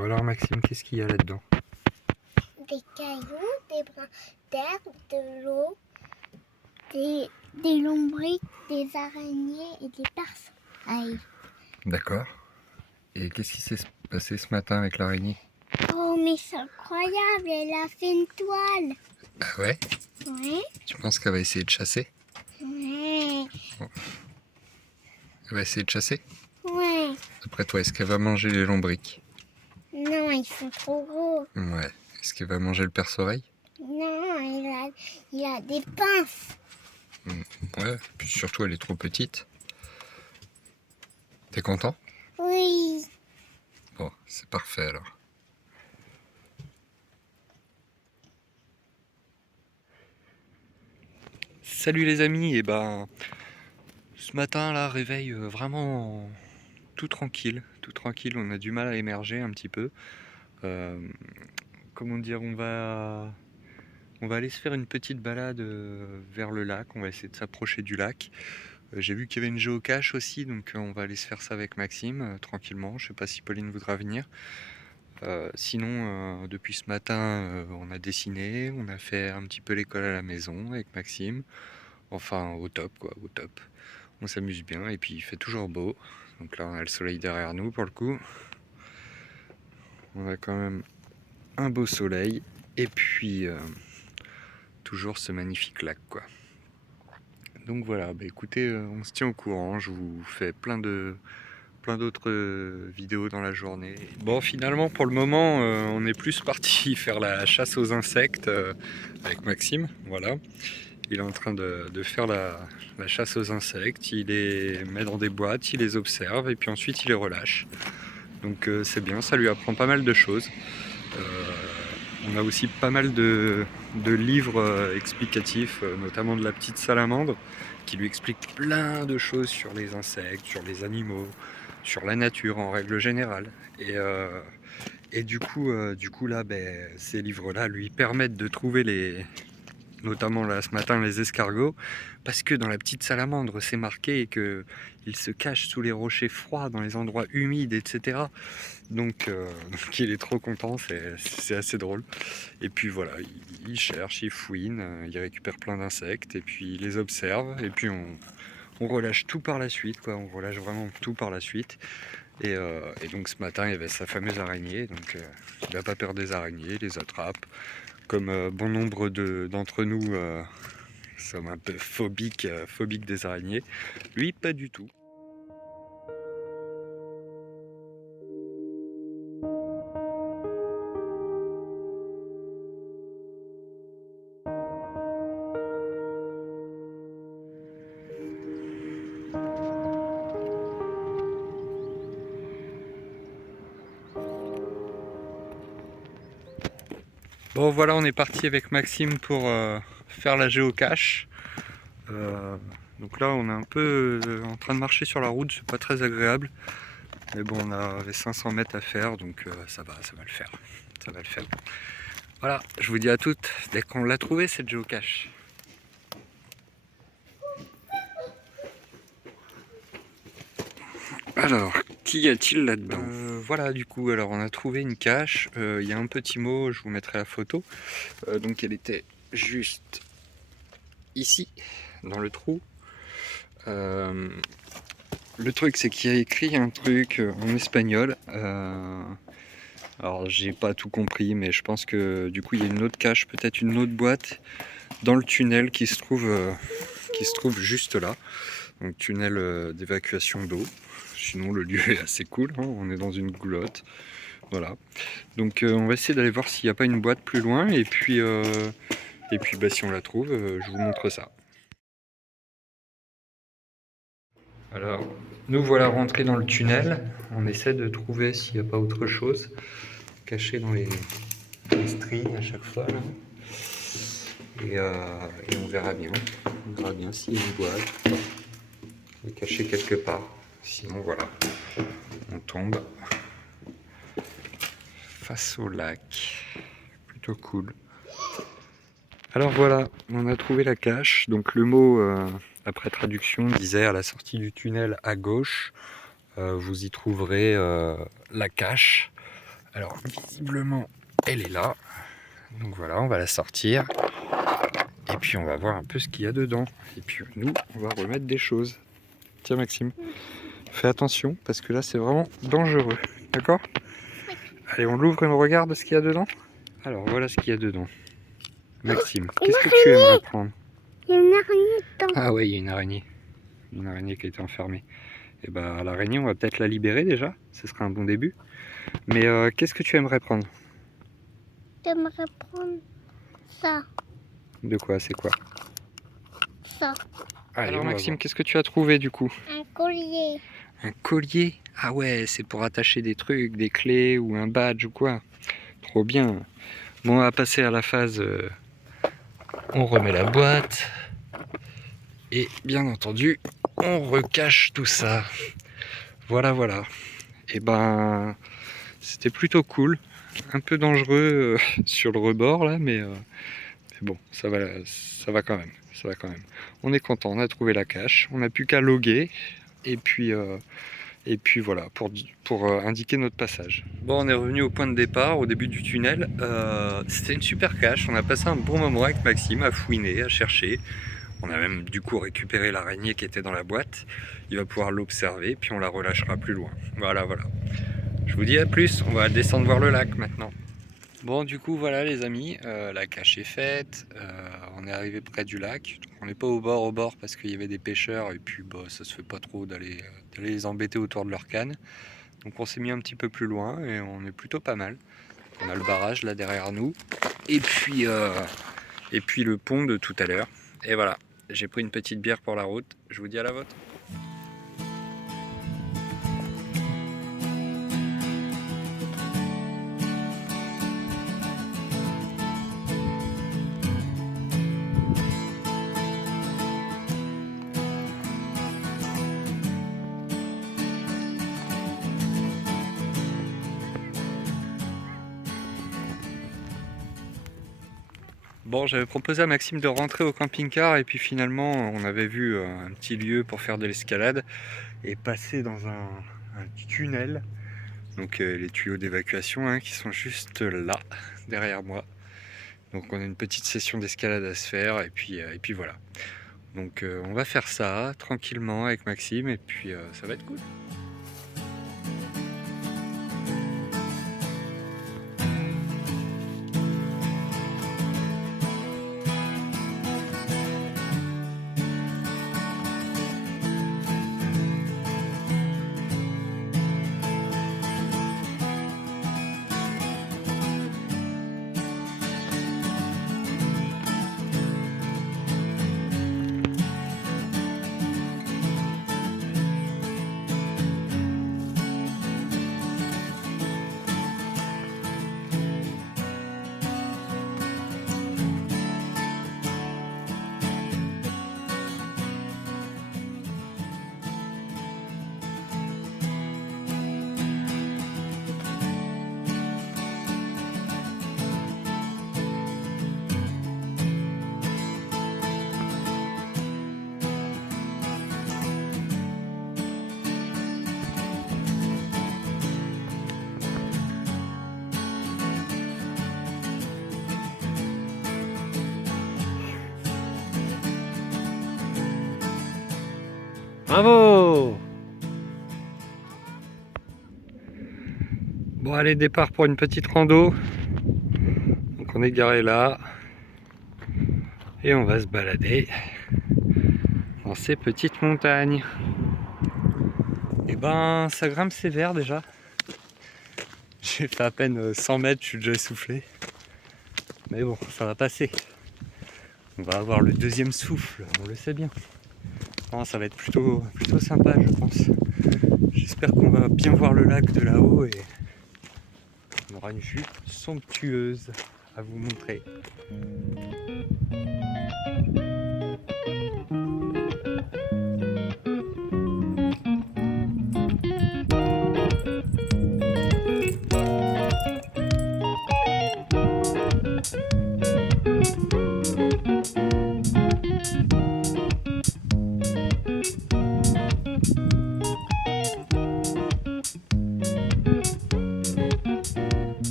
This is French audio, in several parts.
Bon alors Maxime, qu'est-ce qu'il y a là-dedans? Des cailloux, des brins d'herbe, de l'eau, des lombrics, des araignées et des personnages. D'accord. Et qu'est-ce qui s'est passé ce matin avec l'araignée? Oh, mais c'est incroyable, elle a fait une toile. Ah ouais? Ouais. Tu penses qu'elle va essayer de chasser? Ouais. Elle va essayer de chasser? Ouais. D'après toi, est-ce qu'elle va manger les lombrics? Non, ils sont trop gros. Ouais. Est-ce qu'elle va manger le perce-oreille? Non, il a des pinces. Ouais. Puis surtout, elle est trop petite. T'es content? Oui. Bon, c'est parfait alors. Salut les amis, et ben ce matin là, réveil vraiment tout tranquille, on a du mal à émerger un petit peu. Comment dire, on va aller se faire une petite balade vers le lac, on va essayer de s'approcher du lac. J'ai vu qu'il y avait une géocache aussi, donc on va aller se faire ça avec Maxime, tranquillement. Je sais pas si Pauline voudra venir. Sinon, depuis ce matin, on a dessiné, on a fait un petit peu l'école à la maison avec Maxime. Enfin, au top, quoi, au top. On s'amuse bien, et puis il fait toujours beau. Donc là, on a le soleil derrière nous, pour le coup. On a quand même un beau soleil, et puis toujours ce magnifique lac, quoi. Donc voilà, bah écoutez, on se tient au courant, je vous fais plein d'autres vidéos dans la journée. Bon, finalement, pour le moment, on est plus parti faire la chasse aux insectes avec Maxime, voilà. Il est en train de faire la chasse aux insectes, il les met dans des boîtes, il les observe, et puis ensuite il les relâche. Donc c'est bien, ça lui apprend pas mal de choses. On a aussi pas mal de livres explicatifs, notamment de la petite salamandre, qui lui explique plein de choses sur les insectes, sur les animaux, sur la nature en règle générale. Et du coup là, ces livres-là lui permettent de trouver notamment là ce matin les escargots, parce que dans la petite salamandre c'est marqué qu'ils se cachent sous les rochers froids, dans les endroits humides, etc. Donc il est trop content, c'est assez drôle. Et puis voilà, il cherche, il fouine, il récupère plein d'insectes, et puis il les observe, et puis on relâche tout par la suite, quoi. On relâche vraiment tout par la suite. Et donc ce matin, il y avait sa fameuse araignée, donc il n'a pas peur des araignées, il les attrape. Comme bon nombre d'entre nous sommes un peu phobiques des araignées, lui pas du tout. Bon voilà, on est parti avec Maxime pour faire la géocache. Donc là on est un peu en train de marcher sur la route, c'est pas très agréable. Mais bon, on avait 500 mètres à faire, donc ça va le faire. Ça va le faire. Voilà, je vous dis à toutes, dès qu'on l'a trouvé cette géocache. Alors, qu'y a-t-il là-dedans? Voilà, du coup, alors on a trouvé une cache. Il y a un petit mot, je vous mettrai la photo. Donc elle était juste ici, dans le trou. Le truc, c'est qu'il y a écrit un truc en espagnol. Alors j'ai pas tout compris, mais je pense que du coup il y a une autre cache, peut-être une autre boîte dans le tunnel qui se trouve juste là. Donc tunnel d'évacuation d'eau. Sinon le lieu est assez cool, hein, on est dans une goulotte. Voilà. Donc on va essayer d'aller voir s'il n'y a pas une boîte plus loin, et puis si on la trouve, je vous montre ça. Alors, nous voilà rentrés dans le tunnel. On essaie de trouver s'il n'y a pas autre chose caché dans les stries à chaque fois. Là. Et on verra bien. On verra bien s'il y a une boîte cachée quelque part. Sinon, voilà, on tombe face au lac. Plutôt cool. Alors voilà, on a trouvé la cache. Donc le mot, après traduction, disait à la sortie du tunnel à gauche, vous y trouverez la cache. Alors visiblement, elle est là. Donc voilà, on va la sortir. Et puis on va voir un peu ce qu'il y a dedans. Et puis nous, on va remettre des choses. Tiens Maxime, fais attention parce que là c'est vraiment dangereux. D'accord? Allez, on l'ouvre et on regarde ce qu'il y a dedans. Alors voilà ce qu'il y a dedans. Maxime, qu'est-ce que tu aimerais prendre? Il y a une araignée dedans. Ah ouais, il y a une araignée. Une araignée qui a été enfermée. Et bah l'araignée, on va peut-être la libérer déjà. Ce sera un bon début. Mais qu'est-ce que tu aimerais prendre? J'aimerais prendre ça. De quoi? C'est quoi? Ça. Allez, alors Maxime, qu'est-ce que tu as trouvé du coup? Un collier. Un collier? Ah ouais, c'est pour attacher des trucs, des clés ou un badge ou quoi. Trop bien. Bon, on va passer à la phase... on remet la boîte. Et bien entendu, on recache tout ça. Voilà, voilà. Et ben, c'était plutôt cool. Un peu dangereux sur le rebord là, mais bon, ça va quand même. Ça va quand même. On est content, on a trouvé la cache. On n'a plus qu'à loguer. Et puis voilà, pour indiquer notre passage. Bon, on est revenu au point de départ, au début du tunnel. C'était une super cache. On a passé un bon moment avec Maxime à fouiner, à chercher. On a même du coup récupéré l'araignée qui était dans la boîte. Il va pouvoir l'observer, puis on la relâchera plus loin. Voilà, voilà. Je vous dis à plus, on va descendre voir le lac maintenant. Bon, du coup, voilà les amis, la cache est faite. On est arrivé près du lac. On n'est pas au bord parce qu'il y avait des pêcheurs et puis bah, ça se fait pas trop d'aller les embêter autour de leur canne. Donc on s'est mis un petit peu plus loin et on est plutôt pas mal. On a le barrage là derrière nous et puis le pont de tout à l'heure. Et voilà, j'ai pris une petite bière pour la route. Je vous dis à la vôtre. Bon, j'avais proposé à Maxime de rentrer au camping-car et puis finalement on avait vu un petit lieu pour faire de l'escalade et passer dans un tunnel. Donc les tuyaux d'évacuation hein, qui sont juste là, derrière moi. Donc on a une petite session d'escalade à se faire et puis voilà. Donc on va faire ça tranquillement avec Maxime et puis ça va être cool. Bravo! Bon allez, départ pour une petite rando. Donc on est garé là. Et on va se balader dans ces petites montagnes. Et ben ça grimpe sévère déjà. J'ai fait à peine 100 mètres, je suis déjà essoufflé. Mais bon, ça va passer. On va avoir le deuxième souffle, on le sait bien. Non, ça va être plutôt sympa, je pense. J'espère qu'on va bien voir le lac de là-haut et on aura une vue somptueuse à vous montrer.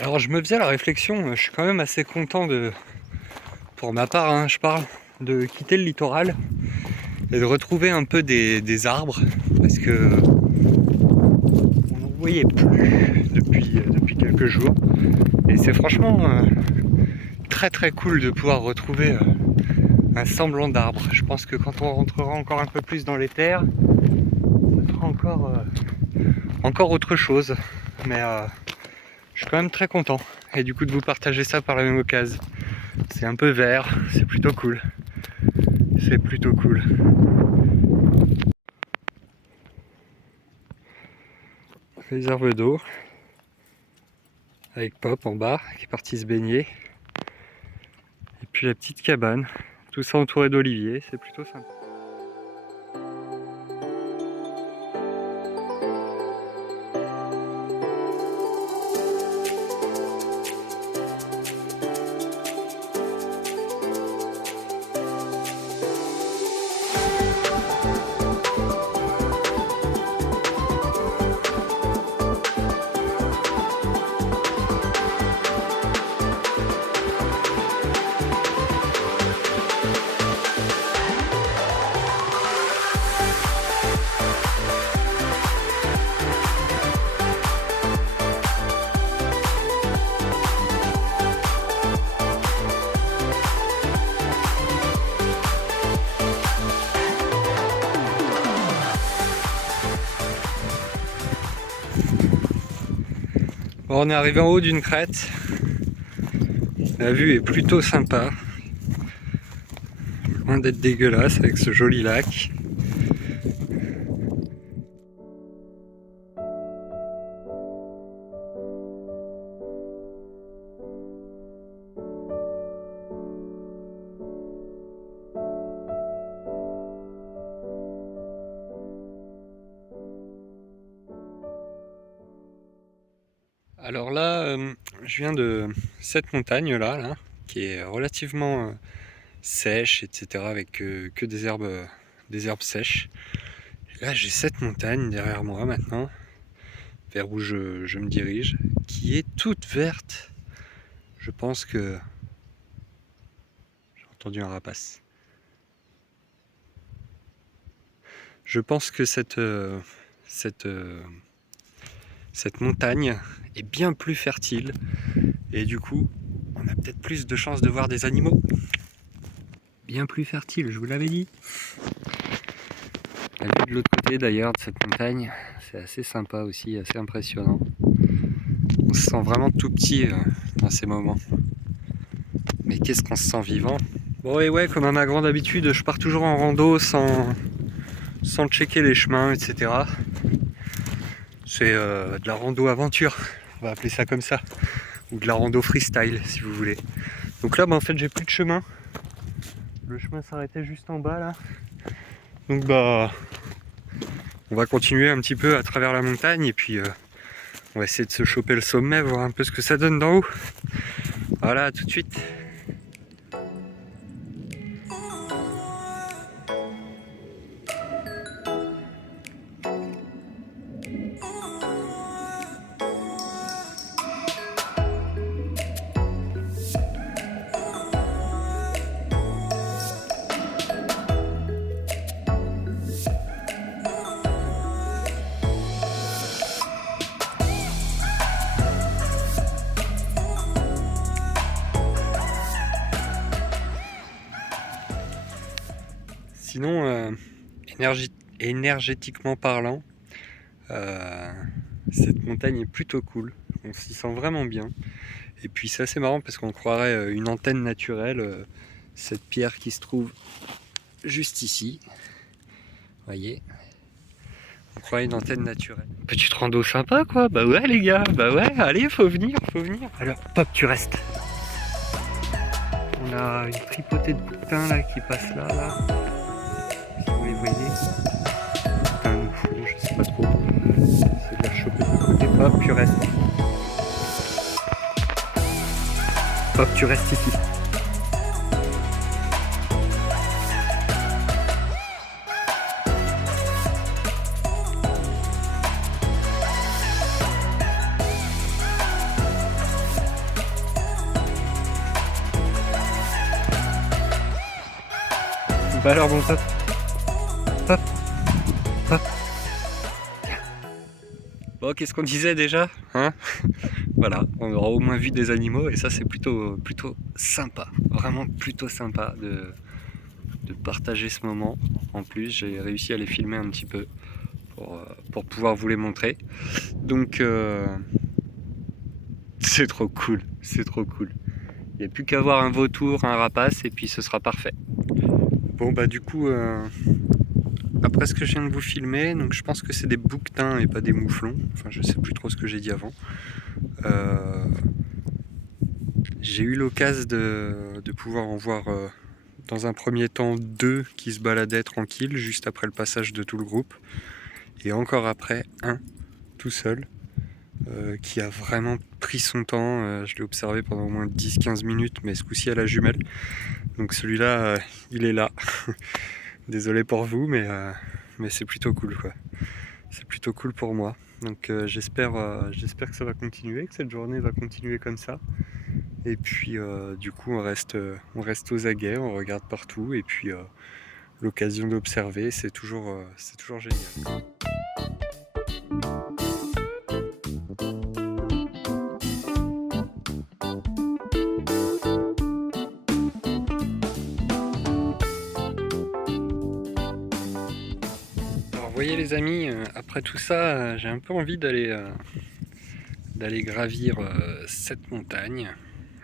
Alors je me faisais la réflexion, je suis quand même assez content pour ma part, hein, je parle, de quitter le littoral et de retrouver un peu des arbres parce que on n'en voyait plus depuis quelques jours et c'est franchement très très cool de pouvoir retrouver un semblant d'arbre. Je pense que quand on rentrera encore un peu plus dans les terres, ça sera encore autre chose, mais je suis quand même très content et du coup de vous partager ça par la même occasion. C'est un peu vert, c'est plutôt cool. C'est plutôt cool. Réserve d'eau avec Pop en bas qui est parti se baigner. Et puis la petite cabane, tout ça entouré d'oliviers, c'est plutôt sympa. Bon, on est arrivé en haut d'une crête. La vue est plutôt sympa. Loin d'être dégueulasse avec ce joli lac. Alors là, je viens de cette montagne là, qui est relativement sèche, etc., avec que des herbes sèches. Et là, j'ai cette montagne derrière moi maintenant, vers où je me dirige, qui est toute verte. Je pense que j'ai entendu un rapace. Je pense que cette montagne est bien plus fertile et du coup on a peut-être plus de chances de voir des animaux. Bien plus fertile, je vous l'avais dit. La vue de l'autre côté d'ailleurs de cette montagne, c'est assez sympa aussi, assez impressionnant. On se sent vraiment tout petit dans ces moments. Mais qu'est-ce qu'on se sent vivant. Bon et ouais, comme à ma grande habitude, je pars toujours en rando sans checker les chemins, etc. C'est de la rando aventure, on va appeler ça comme ça, ou de la rando freestyle si vous voulez. Donc là, en fait, j'ai plus de chemin. Le chemin s'arrêtait juste en bas là. Donc on va continuer un petit peu à travers la montagne et puis on va essayer de se choper le sommet, voir un peu ce que ça donne d'en haut. Voilà, à tout de suite. Sinon, énergétiquement parlant, cette montagne est plutôt cool. On s'y sent vraiment bien. Et puis c'est assez marrant parce qu'on croirait une antenne naturelle, cette pierre qui se trouve juste ici. Vous voyez, on croirait une antenne naturelle. Petite rando sympa quoi, bah ouais les gars, bah ouais, allez, faut venir. Alors, pop, tu restes. On a une tripotée de bouquetins là qui passe là. Si vous les voyez. Bouquetins ou fond, je sais pas trop. C'est de la choper de côté, pop, tu restes. Pop, tu restes ici. Bah alors bon pop. Pop. Bon, qu'est-ce qu'on disait déjà, hein? Voilà, on aura au moins vu des animaux et ça c'est plutôt sympa, vraiment plutôt sympa de partager ce moment. En plus, j'ai réussi à les filmer un petit peu pour pouvoir vous les montrer. Donc c'est trop cool. Il n'y a plus qu'à voir un vautour, un rapace et puis ce sera parfait. Bon bah du coup, après ce que je viens de vous filmer, donc je pense que c'est des bouquetins et pas des mouflons. Enfin, je sais plus trop ce que j'ai dit avant. J'ai eu l'occasion de pouvoir en voir dans un premier temps 2 qui se baladaient tranquilles juste après le passage de tout le groupe. Et encore après, un tout seul qui a vraiment pris son temps. Je l'ai observé pendant au moins 10-15 minutes, mais ce coup-ci à la jumelle. Donc celui-là, il est là. Désolé pour vous, mais c'est plutôt cool quoi. C'est plutôt cool pour moi. Donc j'espère que ça va continuer, que cette journée va continuer comme ça. Et puis du coup on reste aux aguets, on regarde partout et puis l'occasion d'observer, c'est toujours génial. Alors vous voyez les amis, après tout ça, j'ai un peu envie d'aller gravir cette montagne.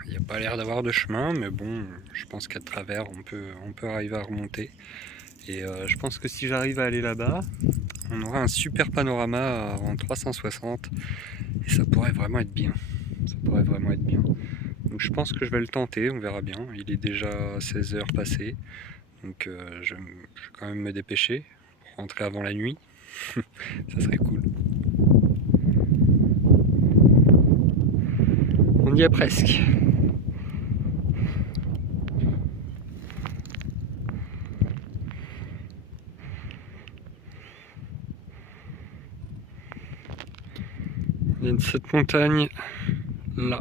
Il n'y a pas l'air d'avoir de chemin, mais bon, je pense qu'à travers on peut arriver à remonter. Et je pense que si j'arrive à aller là-bas, on aura un super panorama en 360 et ça pourrait vraiment être bien. Donc je pense que je vais le tenter, on verra bien. Il est déjà 16 h passées, donc je vais quand même me dépêcher pour rentrer avant la nuit. Ça serait cool. On y est presque. Il y a cette montagne là.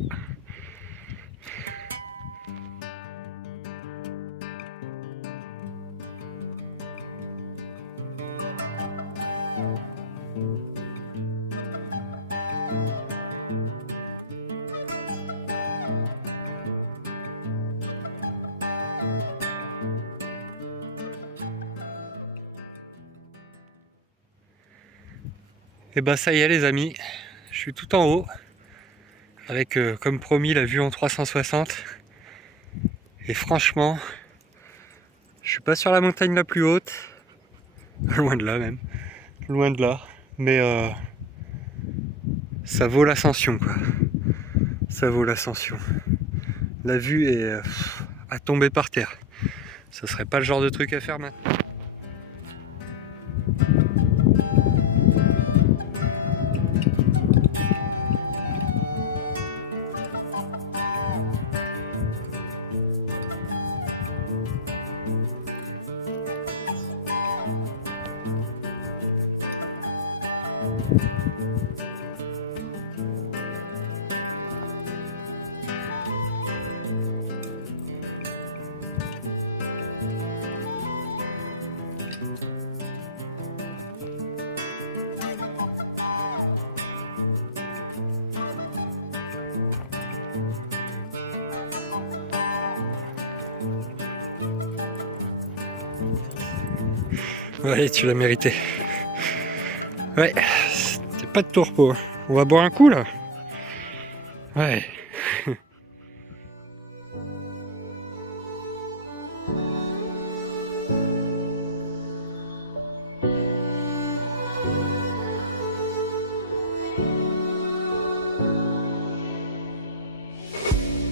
Et bah ça y est les amis, je suis tout en haut, avec comme promis la vue en 360. Et franchement, je suis pas sur la montagne la plus haute, loin de là même, mais ça vaut l'ascension quoi. Ça vaut l'ascension. La vue est à tomber par terre. Ça serait pas le genre de truc à faire maintenant. Ouais, tu l'as mérité. Ouais, c'était pas de tout repos. On va boire un coup là. Ouais.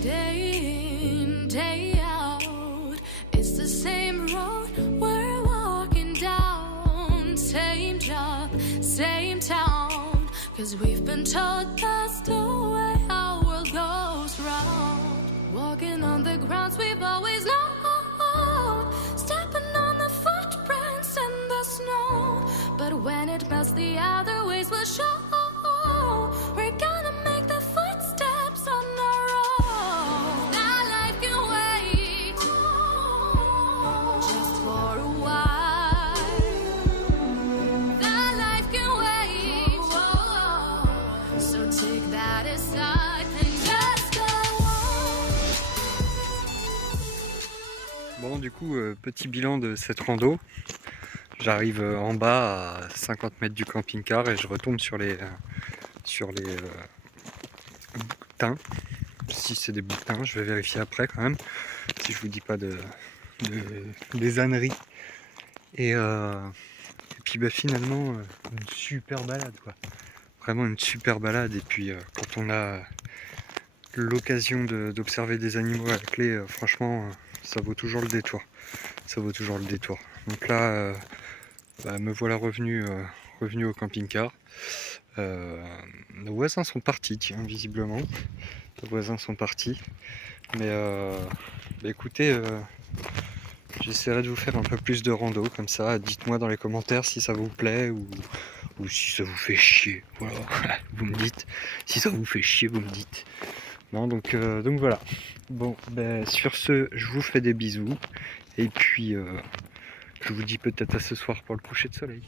Day in, day out, it's the same road we're walking down. Same job, same town. Cause we've been told that's the way our world goes round. Walking on the grounds we've always known. Stepping on the footprints in the snow. But when it melts, the other ways will show. We're gonna make the footsteps on our own. Now life can wait just for a while. That life can wait. So take that aside and just go on. Bon, du coup, petit bilan de cette rando. J'arrive en bas à 50 mètres du camping-car et je retombe sur les bouquetins. Si c'est des bouquetins, je vais vérifier après quand même. Si je vous dis pas des âneries. Et puis bah, finalement, une super balade quoi. Vraiment une super balade. Et puis quand on a l'occasion d'observer des animaux à la clé, franchement, ça vaut toujours le détour. Ça vaut toujours le détour. Donc là, me voilà revenu au camping-car. Nos voisins sont partis, tiens, visiblement. Nos voisins sont partis. Mais écoutez, j'essaierai de vous faire un peu plus de rando comme ça. Dites-moi dans les commentaires si ça vous plaît ou si ça vous fait chier. Voilà, vous me dites. Si ça vous fait chier, vous me dites. Non, donc voilà. Bon, sur ce, je vous fais des bisous. Et puis, je vous dis peut-être à ce soir pour le coucher de soleil.